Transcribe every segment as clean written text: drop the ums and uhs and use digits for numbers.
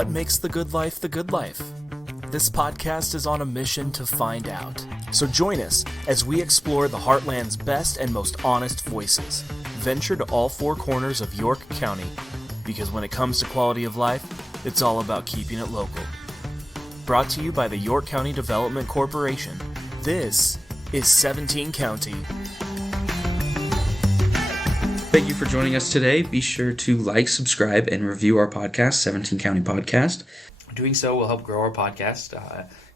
What makes the good life the good life? This podcast is on a mission to find out. So join us as we explore the Heartland's best and most honest voices. Venture to all four corners of York County, because when it comes to quality of life, it's all about keeping it local. Brought to you by the York County Development Corporation, this is 17 County. Thank you for joining us today. Be sure to like, subscribe, and review our podcast, 17 County Podcast. Doing so will help grow our podcast,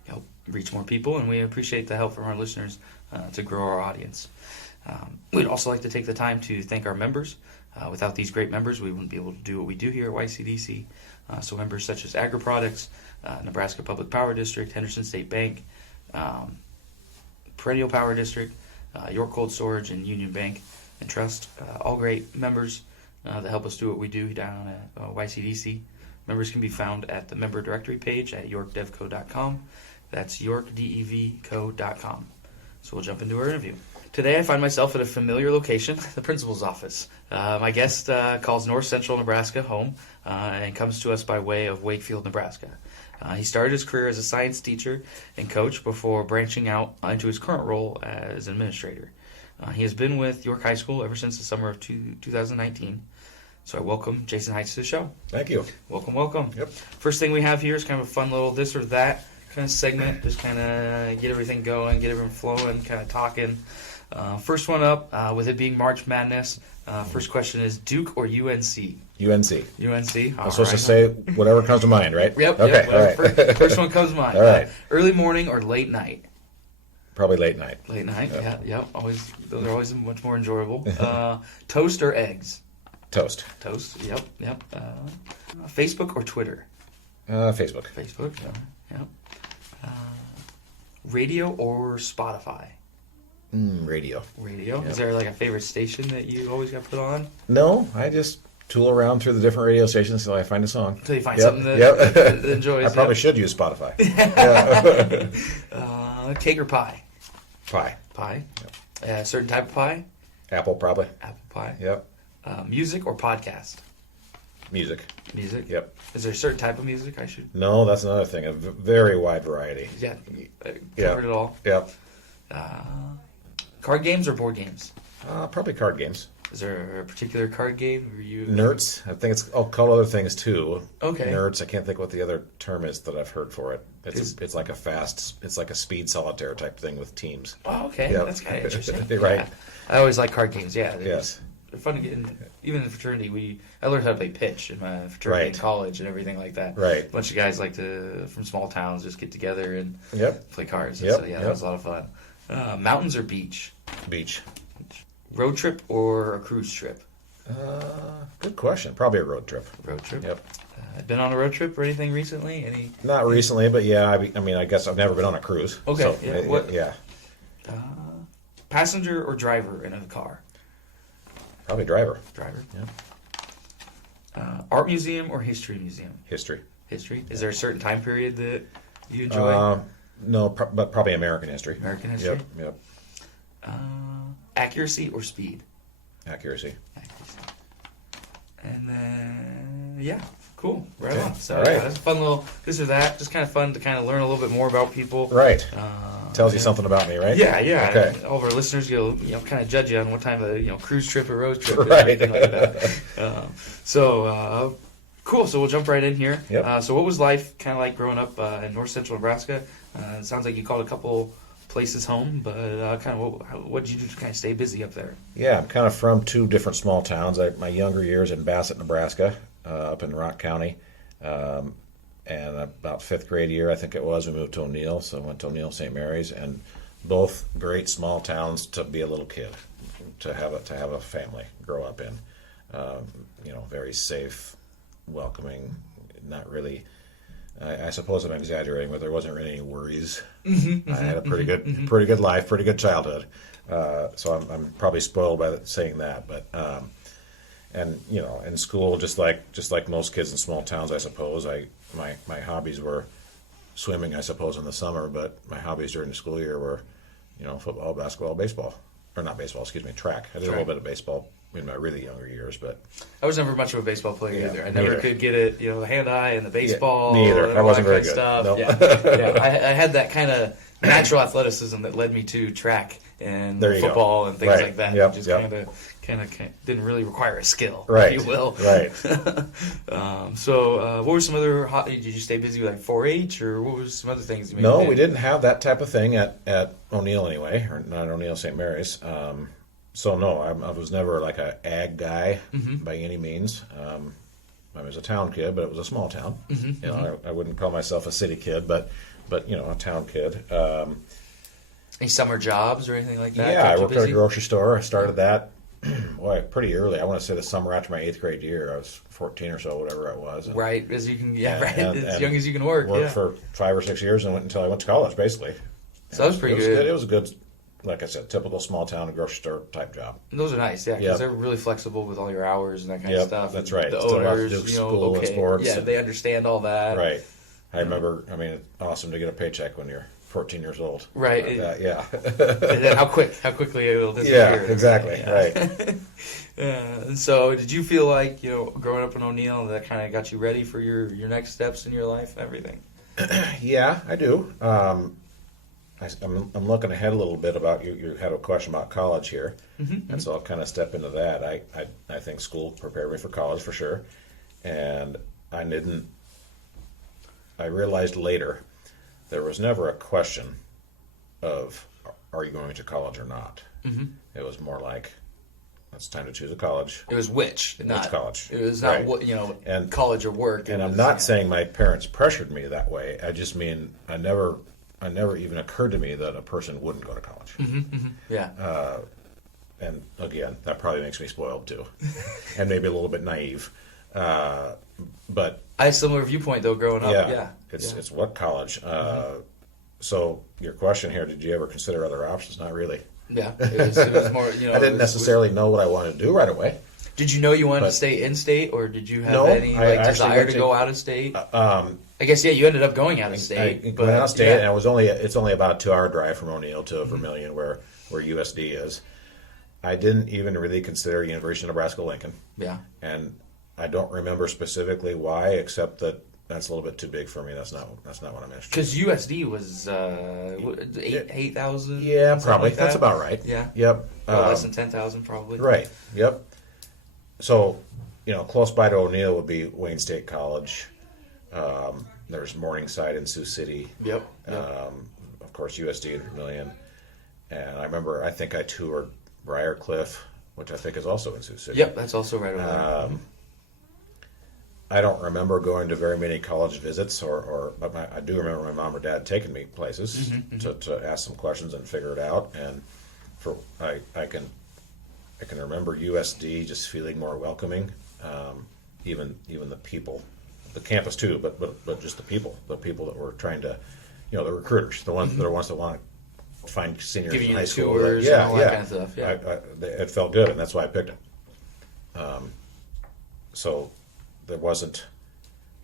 help reach more people, and we appreciate the help from our listeners to grow our audience. We'd also like to take the time to thank our members. Without these great members, we wouldn't be able to do what we do here at YCDC. So members such as Agri-Products, Nebraska Public Power District, Henderson State Bank, Perennial Power District, York Cold Storage, and Union Bank and Trust, all great members that help us do what we do down at YCDC. Members can be found at the member directory page at yorkdevco.com. That's yorkdevco.com. So we'll jump into our interview. Today I find myself at a familiar location, the principal's office. My guest calls North Central Nebraska home and comes to us by way of Wakefield, Nebraska. He started his career as a science teacher and coach before branching out into his current role as an administrator. He has been with York High School ever since the summer of 2019. So I welcome Jason Heitz to the show. Thank you. Welcome. Yep. First thing we have here is kind of a fun little this or that kind of segment. Just kind of get everything going, get everything flowing, kind of talking. First one up, with it being March Madness, first question is Duke or UNC? UNC. UNC. I'm supposed to say whatever comes to mind, right? Yep. Okay. Yep, all right. First one comes to mind. All right. Early morning or late night? Probably late night. Late night. Yep. Always. Those are always much more enjoyable. Toast or eggs? Toast. Yep. Facebook or Twitter? Facebook. Yep. Radio or Spotify? Radio. Yep. Is there like a favorite station that you always got put on? No, I just tool around through the different radio stations until I find a song. Until you find something that enjoys. I probably should use Spotify. Cake or pie? Pie. Yep. Certain type of pie? Apple, probably. Apple pie. Yep. Music or podcast? Music. Yep. Is there a certain type of music I should? No, that's another thing. A very wide variety. Yeah. Covered it all. Yep. Card games or board games? Probably card games. Is there a particular card game where you? Nerds. I think it's called other things too. Okay. Nerds. I can't think what the other term is that I've heard for it. It's like a speed solitaire type thing with teams. Oh, okay. Yep. That's kind of interesting. Right. Yeah. I always like card games. Yeah. Yes. They're fun to get in. Even in the fraternity, I learned how to play pitch in my fraternity in college and everything like that. Right. A bunch of guys from small towns just get together and play cards. Yep. So that was a lot of fun. Mountains or beach? Beach. Road trip or a cruise trip? Good question. Probably a road trip. Road trip. Yep. Been on a road trip or anything recently? Not recently, but yeah. I mean, I guess I've never been on a cruise. Okay. So, yeah. Passenger or driver in a car? Probably driver. Yeah. Art museum or history museum? History. Is there a certain time period that you enjoy? No, but probably American history. American history. Yep. Accuracy or speed? Accuracy. And then, cool. Right on. So, all right. that's a fun little this or that. Just kind of fun to kind of learn a little bit more about people. Right. Tells you something about me, right? Yeah. Okay. All of our listeners, you'll kind of judge you on what time of cruise trip or road trip. Right. Like that. Cool. So we'll jump right in here. Yep. So what was life kind of like growing up in North Central Nebraska? It sounds like you called a couple places home, but kind of what did you do to kind of stay busy up there? Yeah, I'm kind of from two different small towns. My younger years in Bassett, Nebraska, up in Rock County. And about fifth grade year, I think it was, we moved to O'Neill. So I went to O'Neill St. Mary's, and both great small towns to be a little kid, to have a family grow up in. Very safe, welcoming, not really. I suppose I'm exaggerating, but there wasn't really any worries. I had a pretty good life, pretty good childhood. So I'm probably spoiled by saying that, but. And in school, just like most kids in small towns, I suppose, my hobbies were swimming, I suppose, in the summer. But my hobbies during the school year were, football, basketball, baseball, or not baseball, excuse me, track. I did a little bit of baseball in my really younger years. But I was never much of a baseball player Yeah, either. I me never either. could get it, the hand-eye and the baseball. me either. And I all wasn't that very kind of good. stuff. Nope. Yeah. I had that kind of natural athleticism that led me to track and There you go. football and things Right. like that. Yep, Just yep. kind of didn't really require a skill, Right. if you will. Right. So what were some other did you stay busy with like 4-H or what was some other things you maybe No, did? we didn't have that type of thing at O'Neill anyway, or not O'Neill St. Mary's. So no, I was never like a ag guy by any means. I was a town kid, but it was a small town. I wouldn't call myself a city kid, but a town kid. Any summer jobs or anything like that? Yeah, I kept you worked at a busy? grocery store. I started that pretty early. I want to say the summer after my 8th grade year. I was 14 or so, whatever it was. And, Right, as you can, and- right, and- as and young as you can work. Worked Yeah. for 5 or 6 years and went until I went to college, basically. So that was pretty it was good. It was a good, like I said, typical small town grocery store type job. Those are nice, yeah, because Yep. they're really flexible with all your hours and that kind of Yep, stuff. that's And right. The Still have to owners, do school and okay, sports yeah, and- they understand all that. Right. I remember. I mean, it's awesome to get a paycheck when you're 14 years old. Right. Yeah. And then how quickly it will disappear. Yeah. Exactly. Yeah. Right. And so, did you feel like growing up in O'Neill that kind of got you ready for your next steps in your life and everything? Yeah, I do. I'm looking ahead a little bit about you. You had a question about college here, and so I'll kind of step into that. I think school prepared me for college for sure, and I didn't. I realized later there was never a question of are you going to college or not. It was more like it's time to choose a college. It was which, not college. It was not Right. what And- college or work. And I'm not saying my parents pressured me that way. I just mean I never even occurred to me that a person wouldn't go to college. Yeah. And again, that probably makes me spoiled too, and maybe a little bit naive. But I had a similar viewpoint though growing up. Yeah. it's what college. So your question here: did you ever consider other options? Not really. Yeah. It was more. I didn't necessarily know what I wanted to do right away. Did you know you wanted to But- stay in state, or did you have No, any I actually desire went to to- go out of state? I I guess you ended up going out of state. went but, out of state, yeah. and it's only about a 2-hour drive from O'Neill to Vermilion, where USD is. I didn't even really consider University of Nebraska Lincoln, Yeah. and I don't remember specifically why, except that that's a little bit too big for me. That's not what I'm interested in. Because USD was 8,000. Yeah, something probably. like That's that? about right. Yeah. Yep. Less than 10,000 probably. Right. Yep. So, close by to O'Neill would be Wayne State College. There's Morningside in Sioux City. Yep. Of course, USD in Vermilion. And I think I toured Briarcliff, which I think is also in Sioux City. Yep, that's also right over there. I don't remember going to very many college visits, but I do remember my mom or dad taking me places to ask some questions and figure it out. And I can remember USD just feeling more welcoming, even the people, the campus too, but just the people that were trying to, the recruiters, the ones that want to find seniors Giving in you high the school. tours and all that kind of stuff. Yeah. It felt good, and that's why I picked it. So there wasn't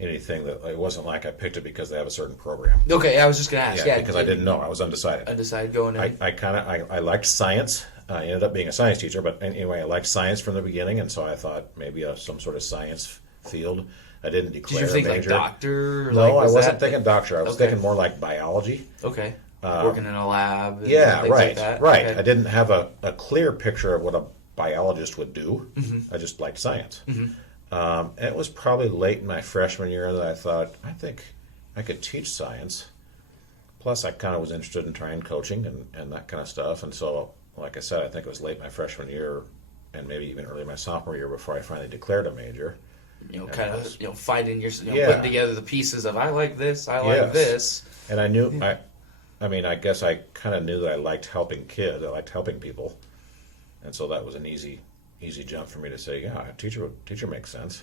anything it wasn't like I picked it because they have a certain program. Okay, I was just going to ask. Yeah, because I didn't know. I was undecided. Undecided going in. I liked science. I ended up being a science teacher, but anyway, I liked science from the beginning, and so I thought maybe some sort of science field. I didn't declare Did you think a major. like doctor? Or No, like, I was wasn't that- thinking doctor. I was Okay. thinking more like biology. Okay. Working in a lab. And Yeah, things right, like that. right. Okay. I didn't have a clear picture of what a biologist would do. I just liked science. And it was probably late in my freshman year that I thought, I think I could teach science. Plus, I kind of was interested in trying coaching and that kind of stuff. And so, like I said, I think it was late my freshman year and maybe even early my sophomore year before I finally declared a major. Kind of, finding your, Yeah. putting together the pieces of I like this, I like Yes. this. And I knew, I guess I kind of knew that I liked helping kids. I liked helping people. And so that was an easy jump for me to say, yeah, teacher makes sense.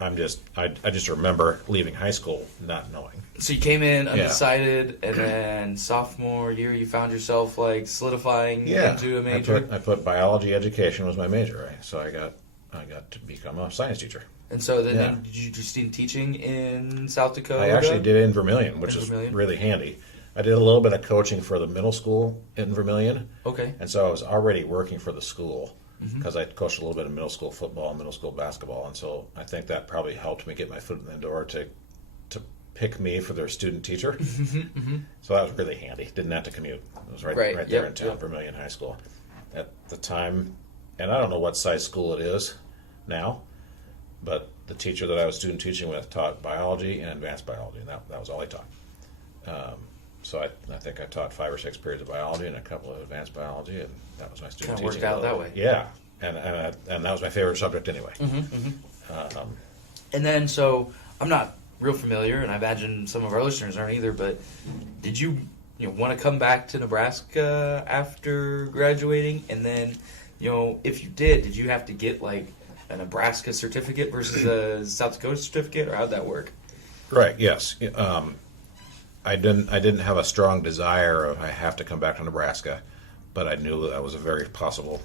I just remember leaving high school not knowing. So you came in undecided, and then sophomore year you found yourself like solidifying into a major. I put biology education was my major, right? So I got to become a science teacher. And so then, Yeah. did you just do teaching in South Dakota? I actually did it in Vermilion, which is Vermilion? really handy. I did a little bit of coaching for the middle school in Vermilion, Okay. and so I was already working for the school. because I coached a little bit of middle school football and middle school basketball, and so I think that probably helped me get my foot in the door to pick me for their student teacher. So that was really handy. Didn't have to commute. It was right there in town, Vermillion High School. At the time, and I don't know what size school it is now, but the teacher that I was student teaching with taught biology and advanced biology, and that was all he taught. So I think I taught 5 or 6 periods of biology and a couple of advanced biology, and that was my student teaching. Kind of worked out that way. Yeah, and that was my favorite subject anyway. And then, so I'm not real familiar, and I imagine some of our listeners aren't either, but did you want to come back to Nebraska after graduating? And then, if you did you have to get like a Nebraska certificate versus a South Dakota certificate, or how'd that work? Right, yes. I didn't have a strong desire of I have to come back to Nebraska, but I knew that was a very possible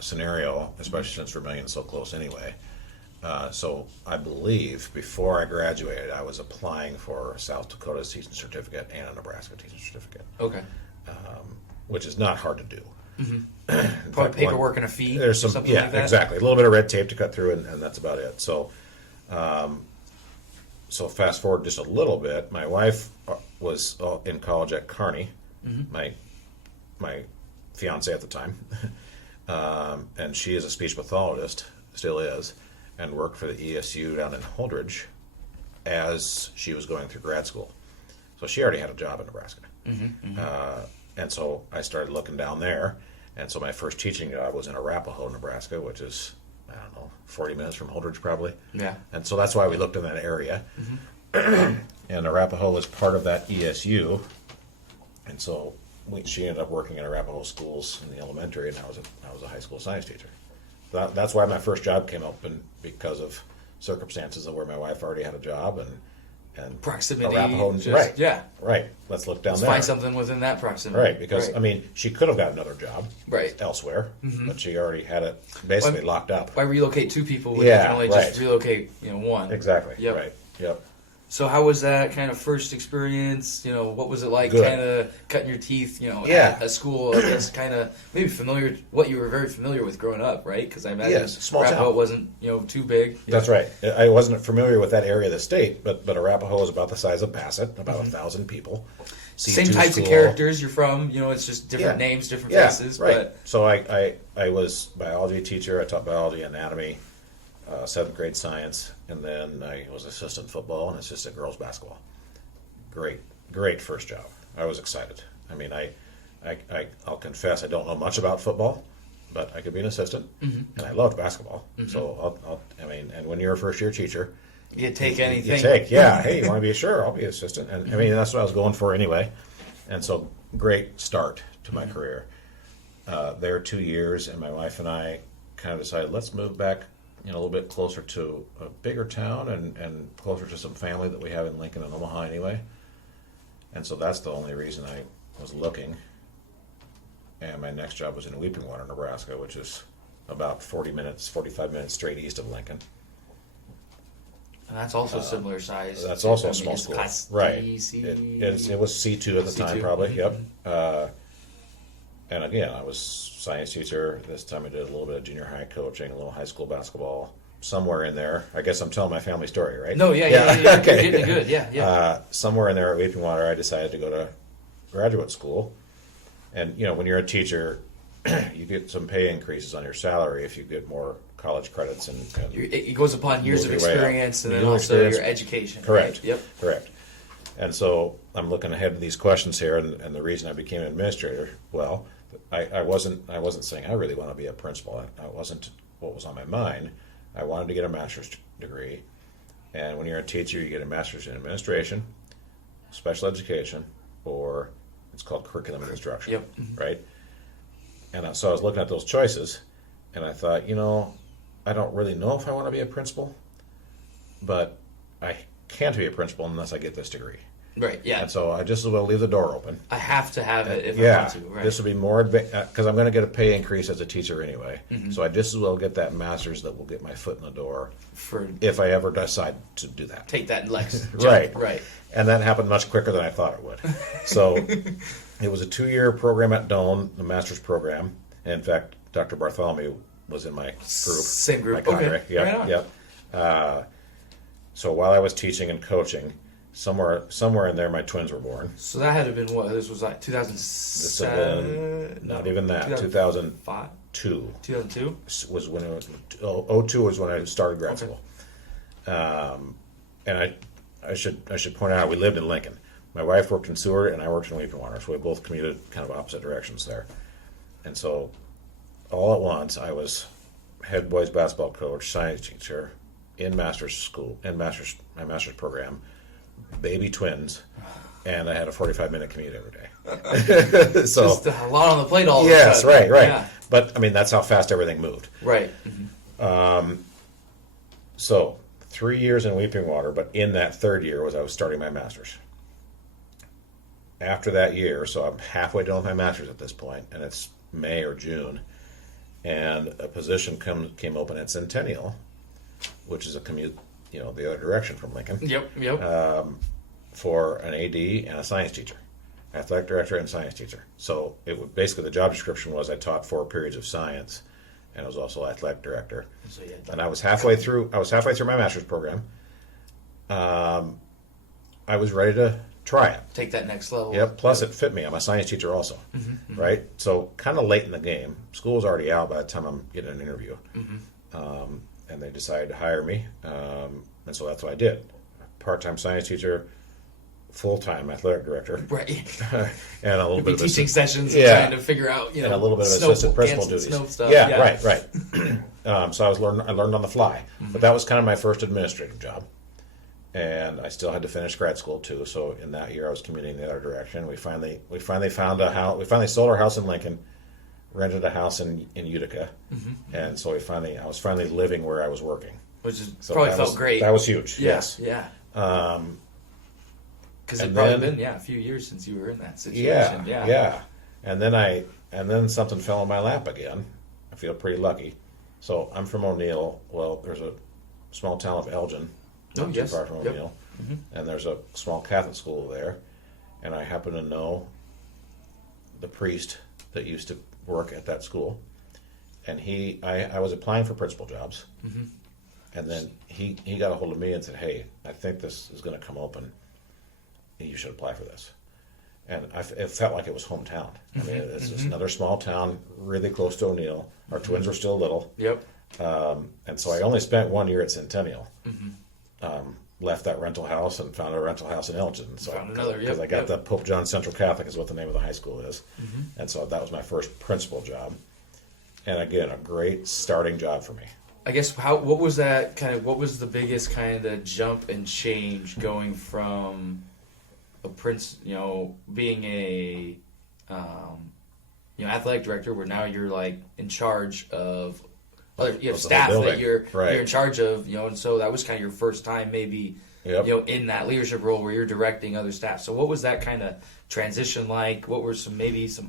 scenario, especially since Vermillion's so close anyway. So I believe before I graduated, I was applying for South Dakota's teaching certificate and a Nebraska teaching certificate. Okay. Which is not hard to do. Probably paperwork and a fee. There's some, something yeah, like that. exactly. A little bit of red tape to cut through, and that's about it. So, so fast forward just a little bit. My wife was in college at Kearney, my fiance at the time, and she is a speech pathologist, still is, and worked for the ESU down in Holdridge as she was going through grad school. So she already had a job in Nebraska. And so I started looking down there. And so my first teaching job was in Arapahoe, Nebraska, which is, 40 minutes from Holdridge probably. Yeah. And so that's why we looked in that area. And Arapahoe was part of that ESU. And so she ended up working in Arapahoe schools in the elementary, and I was a high school science teacher. That's why my first job came open, because of circumstances of where my wife already had a job and proximity. Arapahoe, just, right? Yeah. Right. Let's look down Let's there. find something within that proximity. Right, because she could have got another job elsewhere, but she already had it basically locked up. Why relocate 2 people when you can only just relocate, 1? Exactly. Yep. Right. Yep. So how was that kind of first experience? What was it like kind of cutting your teeth, at a school, I guess, kind of maybe familiar, what you were very familiar with growing up, right? Because I imagine small Arapahoe town. wasn't, too big. That's right. I wasn't familiar with that area of the state, but Arapahoe is about the size of Bassett, about 1,000 people. Same types of characters you're from, it's just different names, different faces. Right. But So I was biology teacher. I taught biology, anatomy, 7th grade science, and then I was assistant football and assistant girls basketball. Great first job. I was excited. I mean, I'll confess I don't know much about football, but I could be an assistant, and I loved basketball. So and when you're a first year teacher, you take anything. Hey, you want to be sure? I'll be assistant, and that's what I was going for anyway. And so great start to my career. There 2 years, and my wife and I kind of decided let's move back a little bit closer to a bigger town and closer to some family that we have in Lincoln and Omaha anyway. And so that's the only reason I was looking. And my next job was in Weeping Water, Nebraska, which is about 45 minutes straight east of Lincoln. And that's also similar size. That's also a small school. Class right. D, C. It was C2 at the time, probably. Yep. And again, I was science teacher. This time I did a little bit of junior high coaching, a little high school basketball, somewhere in there. I guess I'm telling my family story, right? No, yeah. Okay. You're getting it good, yeah. Somewhere in there at Weeping Water, I decided to go to graduate school. And, when you're a teacher, you get some pay increases on your salary if you get more college credits. And it goes upon years of experience and then also your education. Correct. Right? Yep. Correct. And so I'm looking ahead to these questions here, and the reason I became an administrator, well, I wasn't saying I really want to be a principal. I wasn't what was on my mind. I wanted to get a master's degree, and when you're a teacher, you get a master's in administration, special education, or it's called curriculum and instruction. Yep. Right. And so I was looking at those choices, and I thought, I don't really know if I want to be a principal, but I can't be a principal unless I get this degree. Right, yeah. And so I just as well leave the door open. I have to have it if I want to, right? This will be more because I'm going to get a pay increase as a teacher anyway. So I just as well get that master's that will get my foot in the door if I ever decide to do that. Take that next Right. Right. And that happened much quicker than I thought it would. So it was a 2-year program at Dauel, the master's program. And in fact, Dr. Bartholomew was in my group. Same group. My cadre. Okay. Yep, Right on. yep. So while I was teaching and coaching, somewhere in there, my twins were born. So that had to have been what? This was like This had 2007? been, not even that, 2005? 2002. 2002? Was when it was, 02 was when I started grad Okay. school. And I should point out, we lived in Lincoln. My wife worked in Seward, and I worked in Weeping Water, so we both commuted kind of opposite directions there. And so, all at once, I was head boys basketball coach, science teacher, in master's school, my master's program, baby twins, and I had a 45-minute commute every day. So Just a lot on the plate all yes, of a sudden. right. Yeah. But I mean, that's how fast everything moved. Right. So 3 years in Weeping Water, but in that third year I was starting my master's. After that year, so I'm halfway done with my master's at this point, and it's May or June, and a position came open at Centennial, which is a commute, the other direction from Lincoln, Yep. for an AD and a science teacher, athletic director and science teacher. So basically the job description was I taught 4 periods of science, and I was also athletic director. So yeah, And I was halfway through my master's program. I was ready to try it. take that next level. Yep. Plus, it fit me. I'm a science teacher also, right? So, kind of late in the game. School was already out by the time I'm getting an interview, and they decided to hire me, and so that's what I did. Part-time science teacher, full-time athletic director, Right. and a little Be bit of teaching sessions, yeah. trying to figure out, and a little bit of snow assistant principal pants and duties. Snow stuff. Yeah, right. So I learned on the fly, but that was kind of my first administrative job. And I still had to finish grad school too. So in that year, I was commuting the other direction. We finally found a house. We finally sold our house in Lincoln, rented a house in Utica, and so I was finally living where I was working. Which is So probably that felt was, great. That was huge. Yeah, Yes. yeah. Because and it's probably then- been a few years since you were in that Yeah. situation. Yeah. And then something fell in my lap again. I feel pretty lucky. So I'm from O'Neill. Well, there's a small town of Elgin, not too far from O'Neill, and there's a small Catholic school there, and I happen to know the priest that used to work at that school, and I was applying for principal jobs, and then he got a hold of me and said, "Hey, I think this is going to come open. You should apply for this." And it felt like it was hometown. I mean, it's just another small town, really close to O'Neill. Our twins were still little. Yep. And so I only spent 1 year at Centennial. Left that rental house and found a rental house in Elgin. So Found another, because I got the Pope John Central Catholic is what the name of the high school is, and so that was my first principal job. And again, a great starting job for me. I guess what was that kind of? What was the biggest kind of jump and change going from a being a athletic director, where now you're like in charge of other you have Of the staff whole that building. Right. you're in charge of, and so that was kind of your first time maybe Yep. in that leadership role where you're directing other staff. So what was that kind of transition like? What were some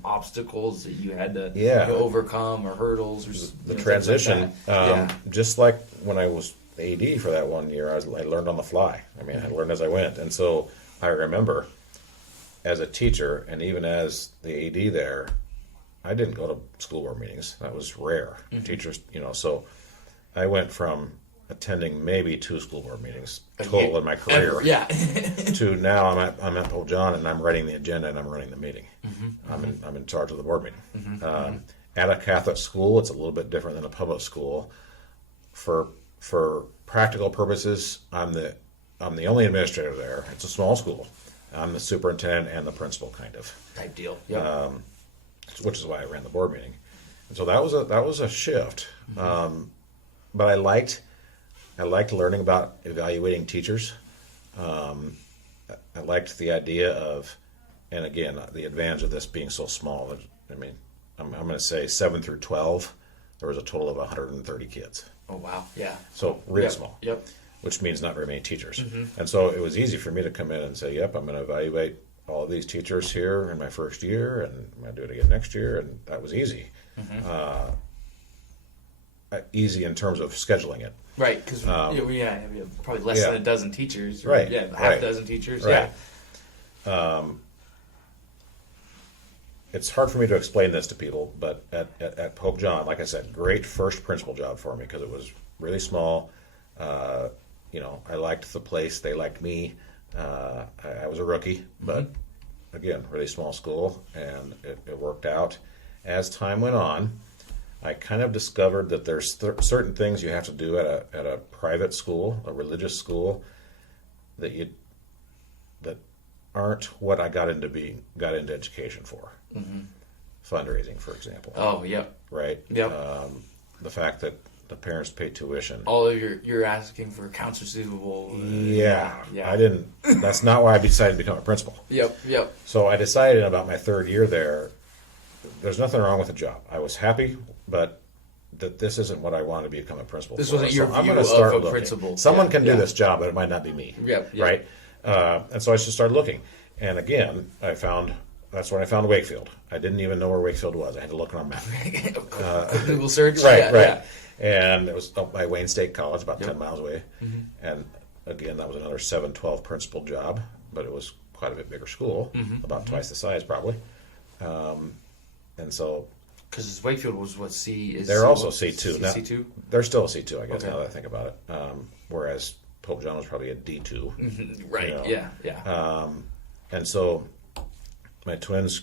obstacles that you had to overcome or hurdles or The things transition, like that? just like when I was AD for that 1 year, I learned on the fly. I mean, I learned as I went. And so I remember as a teacher and even as the AD there, I didn't go to school board meetings. That was rare. Teachers, so I went from attending maybe 2 school board meetings total in my career to now I'm at Pope John and I'm writing the agenda and I'm running the meeting. I'm in charge of the board meeting. At a Catholic school, it's a little bit different than a public school. For practical purposes, I'm the only administrator there. It's a small school. I'm the superintendent and the principal, kind of Type deal. Yep. which is why I ran the board meeting. And so that was a shift. But I liked learning about evaluating teachers. I liked the idea of, and again, the advantage of this being so small. I mean, I'm going to say 7 through 12, there was a total of 130 kids. Oh wow! Yeah. So really small. Yep. Which means not very many teachers. And so it was easy for me to come in and say, yep, I'm going to evaluate all of these teachers here in my first year, and I'm going to do it again next year, and that was easy. Easy in terms of scheduling it. Right, because we have probably less than a dozen teachers. Right. Yeah, half dozen teachers. Right. Yeah. it's hard for me to explain this to people, but at Pope John, like I said, great first principal job for me because it was really small. I liked the place. They liked me. I was a rookie, but again, really small school, and it worked out. As time went on, I kind of discovered that there's certain things you have to do at a private school, a religious school, that aren't what I got into education for. Fundraising, for example. Oh, yep. Right. Yep. The fact that the parents pay tuition. All of you're asking for accounts receivable. Yeah. I didn't. That's not why I decided to become a principal. Yep. So I decided in about my third year there, there's nothing wrong with the job. I was happy, but that this isn't what I want to become a principal. This for. wasn't your so I'm view gonna start of a looking. principal. Someone can do this job, but it might not be me. Yep. Right. And so I just started looking, and again, that's when I found Wakefield. I didn't even know where Wakefield was. I had to look on a map. Google search. Right. Yeah. And it was up by Wayne State College, about 10 miles away. And again, that was another 7-12 principal job, but it was quite a bit bigger school, about twice the size probably. And so, because Wakefield was what C is. They're also C2. C2. They're still a C2, I guess. Okay. Now that I think about it. Whereas Pope John was probably a D2. Right. Yeah. And so, my twins,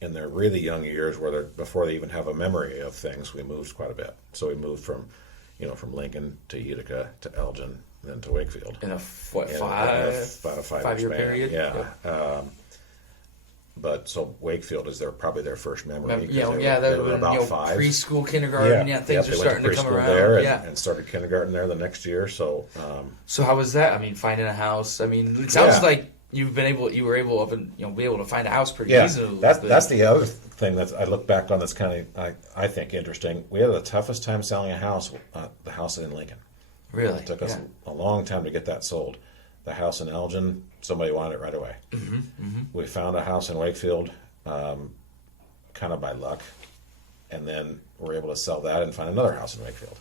in their really young years, before they even have a memory of things, we moved quite a bit. So we moved from Lincoln to Utica to Elgin, then to Wakefield. In About a 5 year span. period. Yeah. But so Wakefield is probably their first memory. They were about 5. Preschool, kindergarten. Yeah, things are starting to come around. There and started kindergarten there the next year. So. So how was that? I mean, finding a house. I mean, it sounds like you were able to find a house pretty easily. That's the other thing that I look back on that's kind of I think interesting. We had the toughest time selling a house, the house in Lincoln. Really? It took us a long time to get that sold. The house in Elgin, somebody wanted it right away. We found a house in Wakefield, kind of by luck, and then we're able to sell that and find another house in Wakefield.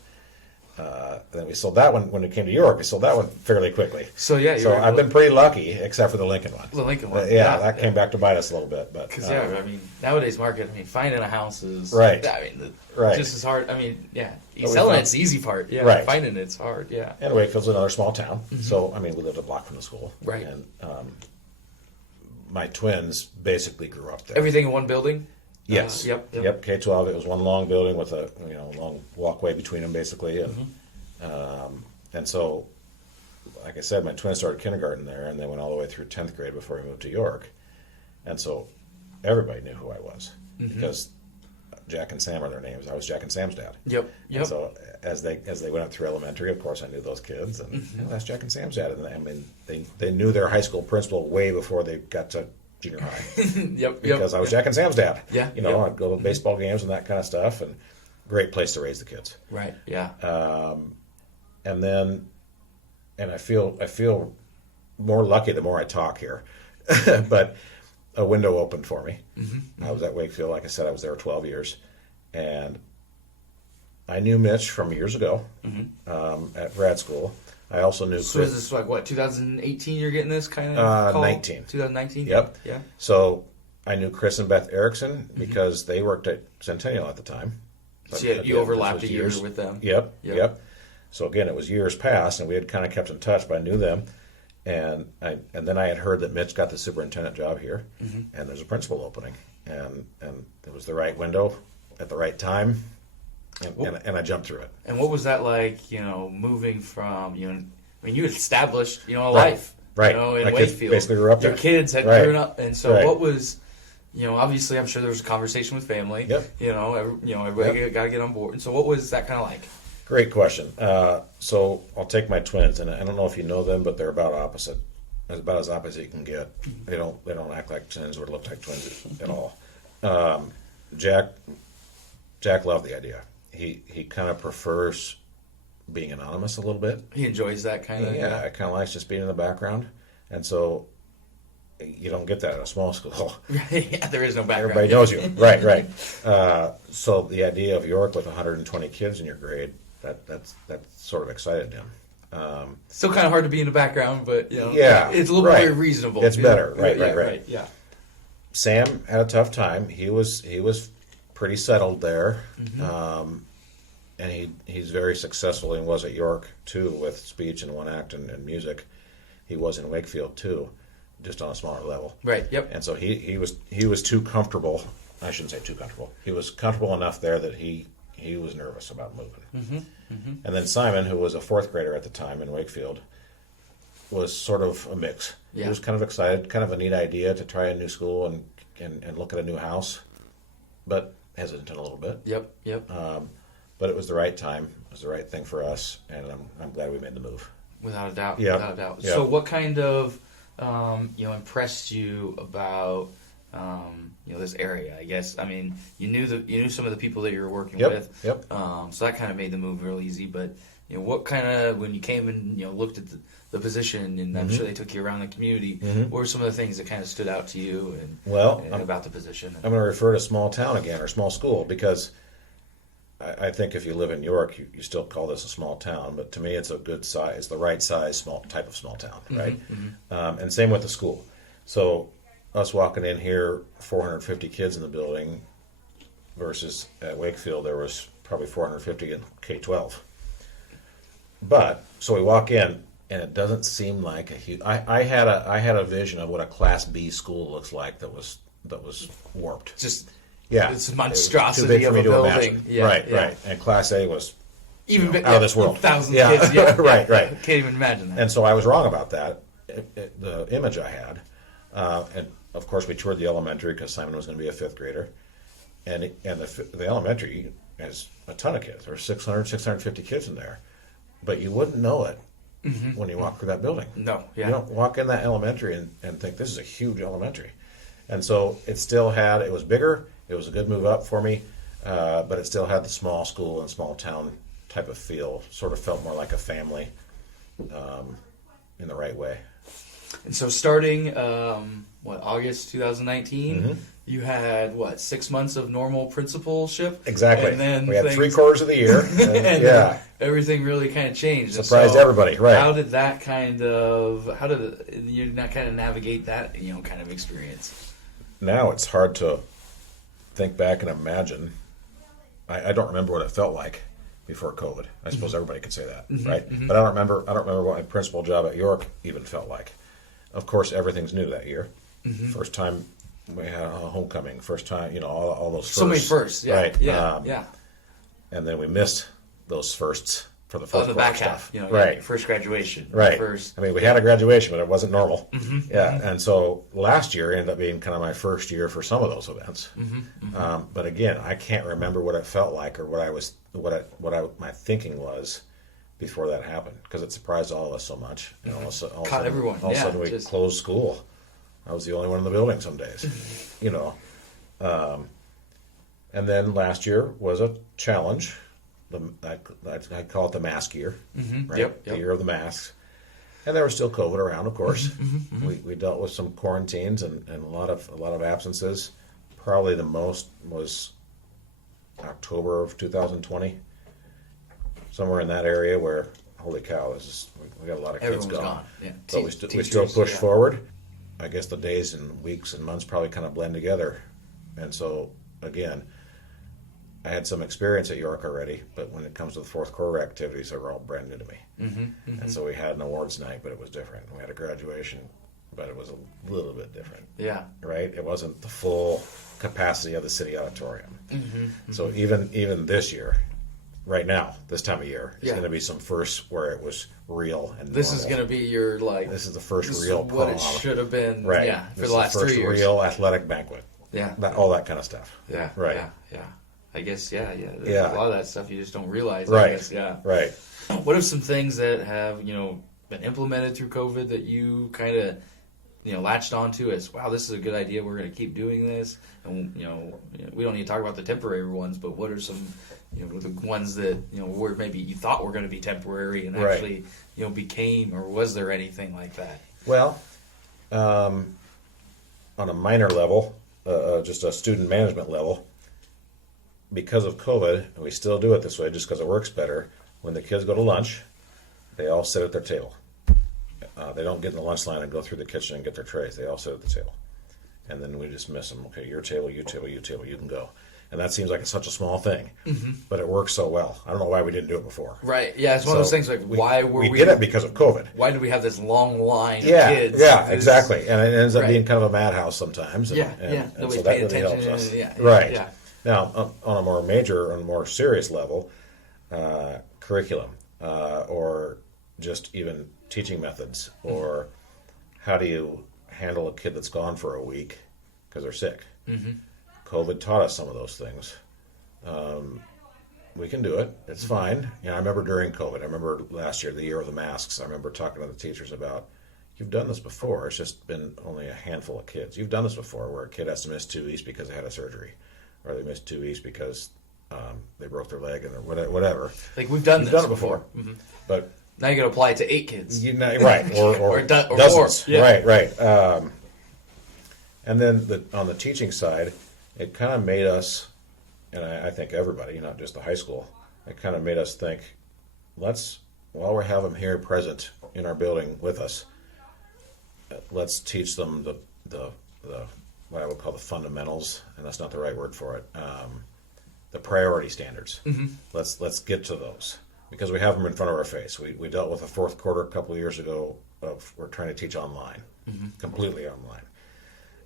Then we sold that one when it came to York. We sold that one fairly quickly. So I've been pretty lucky, except for the Lincoln one. The Lincoln one, that came back to bite us a little bit, but because I mean, nowadays market, finding a house is right. I mean, right. just as hard. I mean, selling it's the easy part. Yeah, right. Finding it's hard. Yeah. And Wakefield's another small town, so I mean, we lived a block from the school. Right. And my twins basically grew up there. Everything in one building. Yes. Yep. K-12. It was one long building with a long walkway between them, basically, and so, like I said, my twins started kindergarten there, and they went all the way through 10th grade before we moved to York, and so everybody knew who I was because Jack and Sam are their names. I was Jack and Sam's dad. Yep. And so as they went up through elementary, of course, I knew those kids, and that's Jack and Sam's dad. And I mean, they knew their high school principal way before they got to junior high. Because I was Jack and Sam's dad. Yeah. I'd go to baseball games and that kind of stuff, and great place to raise the kids. Right. Yeah. And I feel more lucky the more I talk here, but a window opened for me. I was at Wakefield, like I said, I was there 12 years, and I knew Mitch from years ago at grad school. I also knew. So is this like what 2018? You're getting this kind of call? 19. 2019. Yep. Yeah. So I knew Chris and Beth Erickson because they worked at Centennial at the time. So you overlapped a year with them. Yep. So again, it was years past, and we had kind of kept in touch, but I knew them. And then I had heard that Mitch got the superintendent job here, and there's a principal opening, and it was the right window at the right time, and I jumped through it. And what was that like? Moving from I mean, you had established a life, right? In My Wakefield, kids basically grew up there. Your kids had grown up, and so what was? Obviously, I'm sure there was a conversation with family. Yep. Everybody got to get on board. And so, what was that kind of like? Great question. So I'll take my twins, and I don't know if you know them, but they're about opposite. It's about as opposite you can get. They don't act like twins or look like twins at all. Jack loved the idea. He kind of prefers being anonymous a little bit. He enjoys that kind of. Yeah, kind of likes just being in the background, and so you don't get that at a small school. Yeah, there is no background. Everybody knows you. Right. So the idea of York with 120 kids in your grade. That sort of excited him. Still kind of hard to be in the background, but it's a little bit more reasonable. It's better, right. Yeah. Sam had a tough time. He was pretty settled there, and he's very successful and was at York too with speech and one act and music. He was in Wakefield too, just on a smaller level. Right. Yep. And so he was too comfortable. I shouldn't say too comfortable. He was comfortable enough there that he was nervous about moving. And then Simon, who was a fourth grader at the time in Wakefield, was sort of a mix. Yeah. He was kind of excited, kind of a neat idea to try a new school and look at a new house, but hesitant a little bit. Yep. But it was the right time. It was the right thing for us, and I'm glad we made the move. Without a doubt. Yeah. Without a doubt. Yeah. So, what kind of impressed you about this area? I guess you knew some of the people that you were working with. Yep. So that kind of made the move real easy. But what kind of, when you came and looked at the position, and I'm sure they took you around the community. What were some of the things that kind of stood out to you and about the position? I'm going to refer to small town again, or small school, because I think if you live in York, you still call this a small town, but to me it's a good size, it's the right size type of small town, right? And same with the school. So us walking in here, 450 kids in the building, versus at Wakefield there was probably 450 in K-12. But so we walk in, and it doesn't seem like a huge. I had a vision of what a Class B school looks like that was warped. Just It's a monstrosity of a building. Yeah, right. And Class A was even out of this world. Thousands of kids. Yeah, right. Can't even imagine that. And so I was wrong about that. The image I had, and of course we toured the elementary because Simon was going to be a fifth grader, and the elementary has a ton of kids. There were 650 kids in there, but you wouldn't know it when you walk through that building. No, yeah. You don't walk in that elementary and think this is a huge elementary. And so it was bigger. It was a good move up for me, but it still had the small school and small town type of feel. Sort of felt more like a family in the right way. And so starting, August 2019, you had, 6 months of normal principalship? Exactly. And then we had 3/4 of the year. And everything really kind of changed. Surprised everybody, right. How did you kind of navigate that, kind of experience? Now it's hard to think back and imagine. I don't remember what it felt like before COVID. I suppose everybody could say that, right? But I don't remember what my principal job at York even felt like. Of course, everything's new that year. First time we had a homecoming. First time, all those firsts. So many firsts, yeah. Right. Yeah. And then we missed those firsts for the first the back stuff. half, right. Your first graduation. Right. We had a graduation, but it wasn't normal. Yeah. And so last year ended up being kind of my first year for some of those events. But again, I can't remember what it felt like or what my thinking was before that happened, because it surprised all of us so much. Caught everyone. All of a sudden we closed school. I was the only one in the building some days. And then last year was a challenge. I call it the mask year, right? Yep. The year of the masks. And there was still COVID around, of course. We dealt with some quarantines and a lot of absences. Probably the most was October of 2020, somewhere in that area where, holy cow, we got a lot of kids gone. Yeah. But we still pushed forward. I guess the days and weeks and months probably kind of blend together. And so, again, I had some experience at York already, but when it comes to the fourth quarter activities, they were all brand new to me. And so we had an awards night, but it was different. We had a graduation, but it was a little bit different. Yeah. Right? It wasn't the full capacity of the city auditorium. So even this year, right now, this time of year, is going to be some firsts where it was real and this normal. is going to be your, this is the first real what prom. it should have been, right. for the last 3 years. This is the first real athletic banquet. Yeah. All that kind of stuff. Yeah. Right. Yeah. I guess, yeah. Yeah. A lot of that stuff you just don't realize, Right. I guess, yeah. Right. What are some things that have, been implemented through COVID that you kind of, latched onto as, wow, this is a good idea, we're going to keep doing this? And, we don't need to talk about the temporary ones, but what are some, the ones that, where maybe you thought were going to be temporary and actually, became, or was there anything like that? Well, on a minor level, just a student management level, because of COVID, and we still do it this way just because it works better, when the kids go to lunch, they all sit at their table. They don't get in the lunch line and go through the kitchen and get their trays. They all sit at the table. and then we just miss them. Okay, your table, you can go. And that seems like it's such a small thing, but it works so well. I don't know why we didn't do it before. Right. Yeah, it's one of those things like, why were we... We did it because of COVID. Why did we have this long line of Yeah, kids? yeah, exactly. And it ends up Right. being kind of a madhouse sometimes. And, and Nobody's so that paying really helps attention. us. Yeah, right. Yeah. Now, on a more major, on a more serious level, curriculum, or just even teaching methods, or how do you handle a kid that's gone for a week because they're sick? COVID taught us some of those things. We can do it. It's fine. I remember during COVID, I remember last year, the year of the masks, I remember talking to the teachers about, you've done this before. It's just been only a handful of kids. You've done this before where a kid has to miss 2 weeks because they had a surgery, or they missed 2 weeks because they broke their leg or whatever. Like, we've done this done it before. But now you got to apply it to 8 kids. Right. Or more. dozens. Yeah. Right. And then on the teaching side, it kind of made us, and I think everybody, not just the high school, it kind of made us think, while we have them here present in our building with us, let's teach them the what I would call the fundamentals, and that's not the right word for it, the priority standards. Let's get to those, because we have them in front of our face. We dealt with a fourth quarter a couple of years ago of we're trying to teach online, completely online.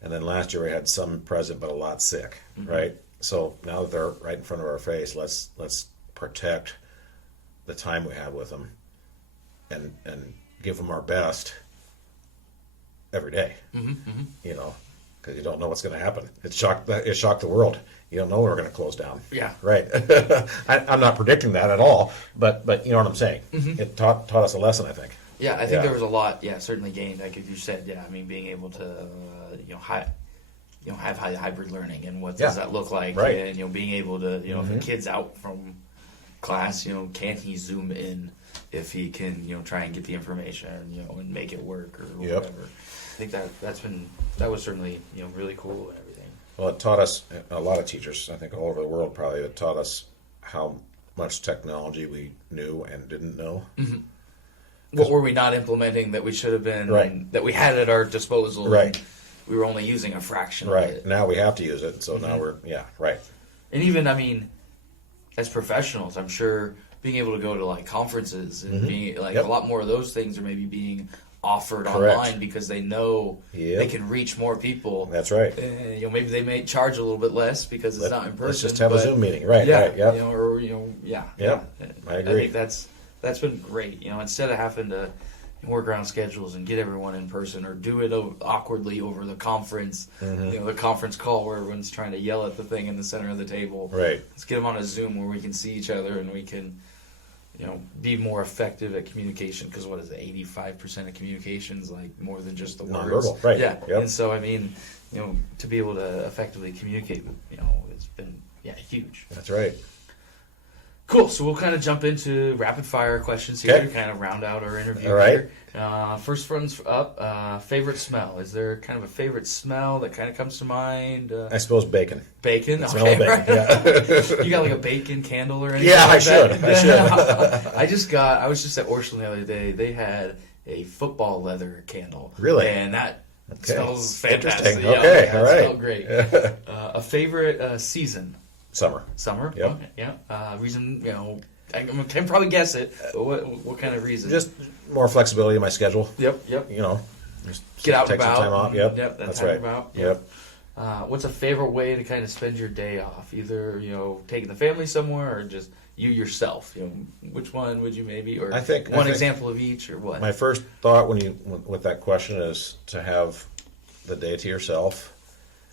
And then last year we had some present, but a lot sick, right? So now that they're right in front of our face, let's protect the time we have with them, and give them our best every day. Because you don't know what's going to happen. It shocked the world. You don't know when we're going to close down. Yeah. Right. I'm not predicting that at all, but you know what I'm saying. It taught us a lesson, I think. Yeah, I think there was a lot. Yeah, certainly gained. Like you said, I mean, being able to, have hybrid learning, and what does that look like, right. And being able to, if a kid's out from class, can he zoom in if he can, try and get the information, and make it work or whatever. I think that was certainly, really cool and everything. Well, it taught us, a lot of teachers, I think all over the world probably, it taught us how much technology we knew and didn't know. What were we not implementing that we should have been, that we had at our disposal? Right. We were only using a fraction of Right. it. Now we have to use it, so now we're, right. And even, as professionals, I'm sure being able to go to, like, conferences and being, like, a lot more of those things are maybe being offered online because they know they can reach more people. That's right. Maybe they may charge a little bit less because it's not in person. Let's just have a Zoom meeting. Right, yeah, right, yep. I agree. think that's been great. Instead of having to work around schedules and get everyone in person, or do it awkwardly over the conference, the conference call where everyone's trying to yell at the thing in the center of the table. Right. Let's get them on a Zoom where we can see each other and we can, be more effective at communication. Because what is it, 85% of communications, like, more than just the words. Nonverbal, right. Yeah. Yep. And so, to be able to effectively communicate, it's been huge. That's right. Cool. So we'll kind of jump into rapid fire questions here to kind of round out our interview. All right. Here. First one's up. Favorite smell. Is there kind of a favorite smell that kind of comes to mind? I suppose bacon. Bacon? The Okay, smell of bacon, right. You got like a bacon candle or anything? Yeah, like I should. that? I was just at Orscheln the other day. They had a football leather candle. Really? And that smells fantastic. Interesting. Okay, all right. It smelled great. A favorite season. Summer. Summer? Yep. Okay, yeah. Reason, I can probably guess it, but what kind of reason? Just more flexibility in my schedule. Yep. Just Get out take and about. some time off. Yep. That's right. About. Yep. What's a favorite way to kind of spend your day off? Either, taking the family somewhere, or just you yourself. Which one would you maybe, or I think example of each, or what? My first thought with that question is to have the day to yourself.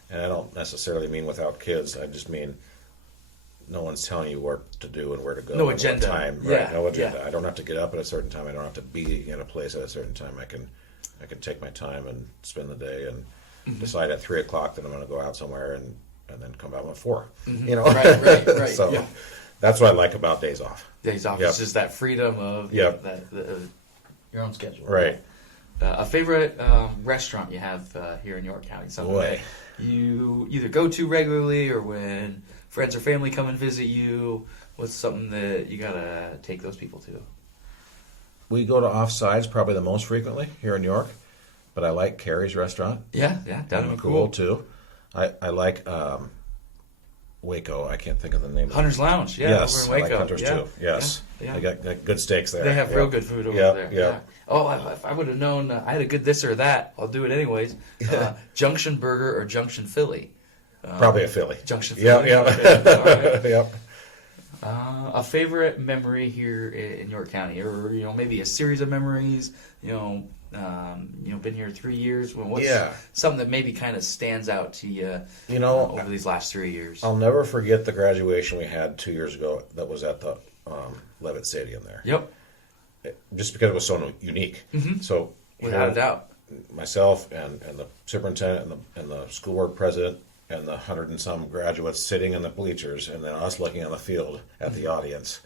And I don't necessarily mean without kids. I just mean no one's telling you what to do and where to go. No and agenda. What time. Yeah, Right. No agenda. yeah. I don't have to get up at a certain time. I don't have to be at a place at a certain time. I can take my time and spend the day and decide at 3:00 that I'm going to go out somewhere and then come back at 4. Right. So that's what I like about days off. Days off. Yep. It's just that freedom of your own schedule. Right. A favorite restaurant you have here in York County? Something that you either go to regularly, or when friends or family come and visit you, what's something that you gotta take those people to? We go to Offsides probably the most frequently here in York. but I like Carrie's restaurant. Yeah, down in Cool McCool. too. I like Waco. I can't think of the name. Hunter's Lounge. Yeah, Yes, over in I Waco. like Hunter's too. Yes, Yeah. they got good steaks there. They have Yeah. real good food over Yeah, there. yeah. Oh, if I would have known I had a good this or that, I'll do it anyways. Junction Burger or Junction Philly? Probably a Philly. Junction Yeah, Philly. yeah, Okay. All right. yep. A favorite memory here in York County, or maybe a series of memories. Been here 3 years. What's something that maybe kind of stands out to you? Over these last 3 years. I'll never forget the graduation we had 2 years ago. That was at the Levitt Stadium there. Yep. Just because it was so unique. Mm-hmm. So Without a doubt. myself and the superintendent and the school board president and the 100 and some graduates sitting in the bleachers, and then us looking on the field at the audience.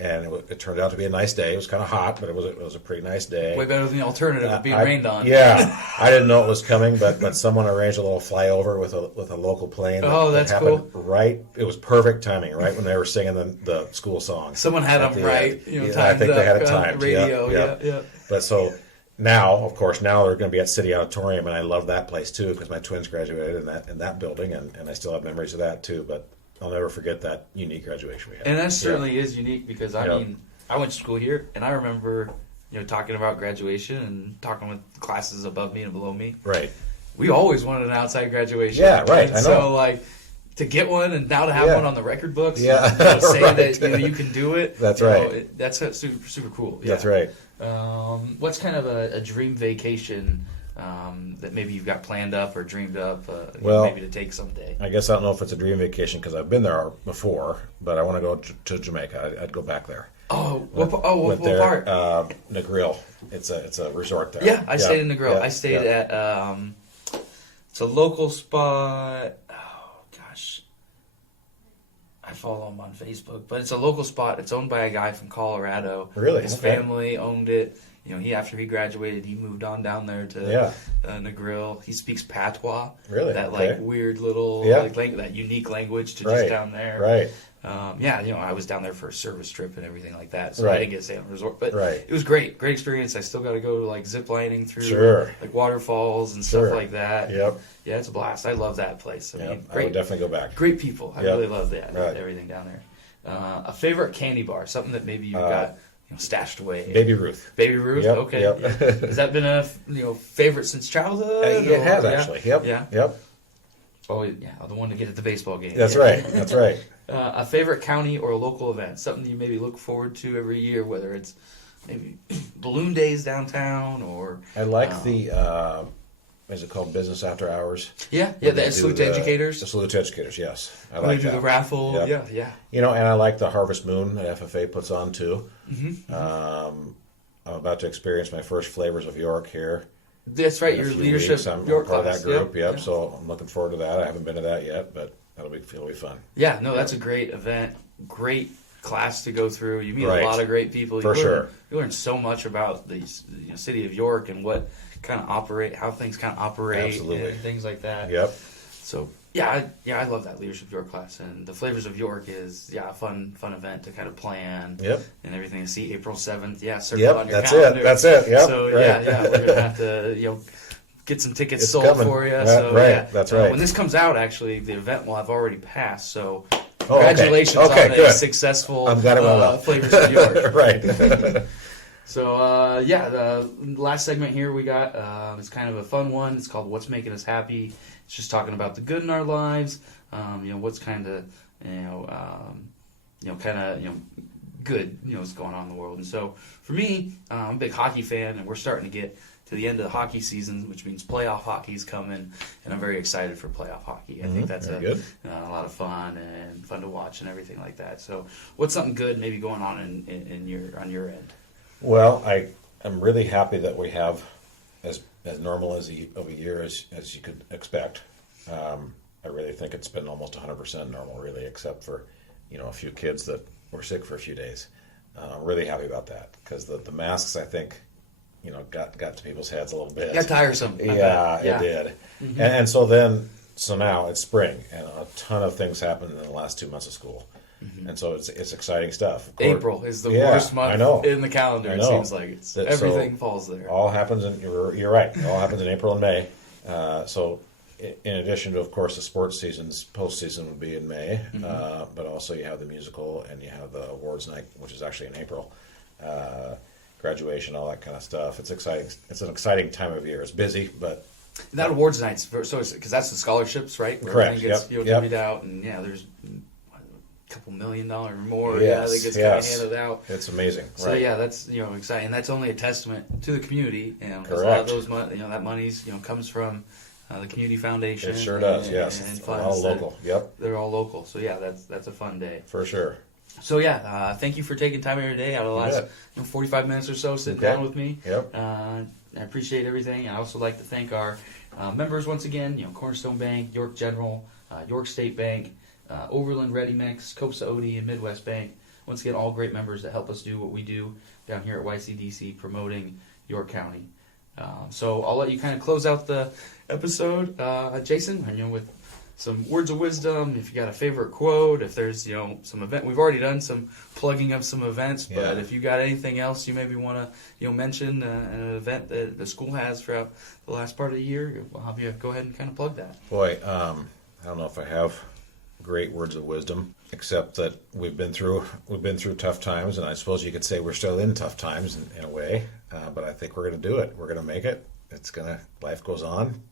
And it turned out to be a nice day. It was kind of hot, but it was a pretty nice day. Way better than the alternative of being rained on. Yeah, I didn't know it was coming, but someone arranged a little flyover with a local plane. That's happened cool. Right, it was perfect timing. Right when they were singing the school song. Someone had them right. I think they had it timed. Radio. Yeah. But so now, of course, now they're going to be at City Auditorium, and I love that place too because my twins graduated in that building, and I still have memories of that too. But I'll never forget that unique graduation we had. And that certainly is unique because I mean, I went to school here, and I remember talking about graduation and talking with classes above me and below me. Right. We always wanted an outside graduation. Yeah, right. And I know. So to get one and now to have one on the record books. Yeah. Say right. that you can do it. That's right. That's super super cool. Yeah. That's right. What's kind of a dream vacation that maybe you've got planned up or dreamed up, maybe to take someday? I guess I don't know if it's a dream vacation because I've been there before, but I want to go to Jamaica. I'd go back there. What part? Negril. It's a resort there. Yeah, I stayed in Negril. Yeah, I stayed at it's a local spot. Oh gosh, I follow him on Facebook, but it's a local spot. It's owned by a guy from Colorado. Really? His Okay. family owned it. After he graduated, he moved on down there to Negril. He speaks patois. Really? That Okay. weird little that unique language to Right. just down there. Right. I was down there for a service trip and everything like that, so Right. I didn't get to stay on the resort. But Right. it was great experience. I still got to go zip lining through Sure. waterfalls and Sure. stuff like that. Yep. Yeah, it's a blast. I love that place. Yep. I would Great, definitely go back. great people. I Yep. really love that Right. everything down there. A favorite candy bar, something that maybe you've got stashed away. Baby Ruth. Baby Ruth. Yep, Okay. yep. Yeah. Has that been a favorite since childhood? It has or- actually. Yep. Yeah. Yep. Oh yeah, the one to get at the baseball game. That's Yeah. right. That's right. A favorite county or local event, something you maybe look forward to every year, whether it's maybe balloon days downtown or. I like the. Is it called Business After Hours? Yeah, Where the they salute do to educators. The salute to educators. Yes, I When like they do that. the raffle. Yep. Yeah. And I like the Harvest Moon that FFA puts on too. Mm-hmm. I'm about to experience my first flavors of York here. That's right. in a Your few leadership, weeks. I'm your part class. of that group. Yep. Yep. So I'm looking forward to that. I haven't been to that yet, but it'll be fun. Yeah, no, that's a great event. Great class to go through. You meet Right. a lot of great people. For sure. You learn so much about the city of York and what kind of how things kind of operate, Absolutely. and things like that. Yep. So I love that leadership York class, and the Flavors of York is a fun event to kind of plan. Yep. And everything to see April 7th. Yeah, circle Yep. on your That's calendar. it. That's it. Yep. So right. we're gonna have to get some tickets It's sold coming. for you. Right, So right. yeah, That's right. when this comes out, actually, the event will have already passed. So Oh, okay. congratulations Okay, on a good. successful I'm glad it went well. Flavors of York. right. So the last segment here we got it's kind of a fun one. It's called "What's Making Us Happy." It's just talking about the good in our lives. What's kind of good what's going on in the world. And so for me, I'm a big hockey fan, and we're starting to get to the end of the hockey season, which means playoff hockey's coming, and I'm very excited for playoff hockey. I think that's Very good. a lot of fun and fun to watch and everything like that. So what's something good maybe going on on your end? Well, I'm really happy that we have as normal of a year as you could expect. I really think it's been almost 100% normal, really, except for a few kids that were sick for a few days. I'm really happy about that because the masks, I think, got to people's heads a little bit. Got tiresome. Yeah, it did. Mm-hmm. And so now it's spring, and a ton of things happened in the last 2 months of school. And so it's exciting stuff. April is the worst month in the calendar. It seems like everything falls there. All happens you're right. It all happens in April and May. So in addition to, of course, the sports seasons, postseason would be in May, but also you have the musical and you have the awards night, which is actually in April. Graduation, all that kind of stuff. It's exciting. It's an exciting time of year. It's busy, but that awards night's because that's the scholarships, right? Where correct. Everything gets divvied out, and there's a couple $1 million or more. That gets kind of handed out. It's amazing. So right. that's exciting. And that's only a testament to the community. Correct. A lot of those that money's comes from the community foundation. It sure does. Yes, and it's all local. They're all local. So that's a fun day for sure. So thank you for taking time of your day out of the last 45 minutes or so sitting down with me. I appreciate everything. I also like to thank our members once again. Cornerstone Bank, York General, York State Bank, Overland Ready Mix, Copa Odie, and Midwest Bank. Once again, all great members that help us do what we do down here at YCDC, promoting York County. So I'll let you kind of close out the episode, Jason. With some words of wisdom, if you got a favorite quote, if there's some event, we've already done some plugging of some events, but if you got anything else you maybe want to mention, an event that the school has throughout the last part of the year, we'll have you go ahead and kind of plug that. Boy, I don't know if I have great words of wisdom, except that we've been through tough times, and I suppose you could say we're still in tough times in a way, but I think we're going to do it. We're going to make it. Life goes on.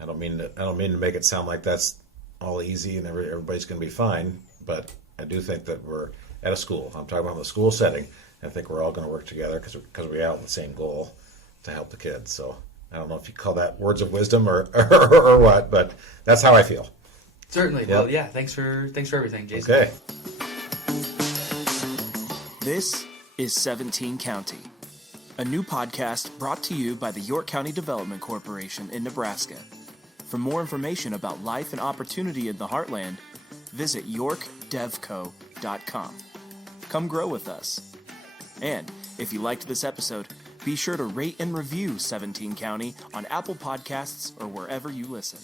I don't mean to make it sound like that's all easy and everybody's going to be fine, but I do think that we're at a school. I'm talking about the school setting. I think we're all going to work together because we have the same goal to help the kids. So I don't know if you call that words of wisdom or what, but that's how I feel. Certainly. Yep. Well, thanks for everything, Jason. Okay. This is 17 County, a new podcast brought to you by the York County Development Corporation in Nebraska. For more information about life and opportunity in the Heartland, visit yorkdevco.com. Come grow with us. And if you liked this episode, be sure to rate and review 17 County on Apple Podcasts or wherever you listen.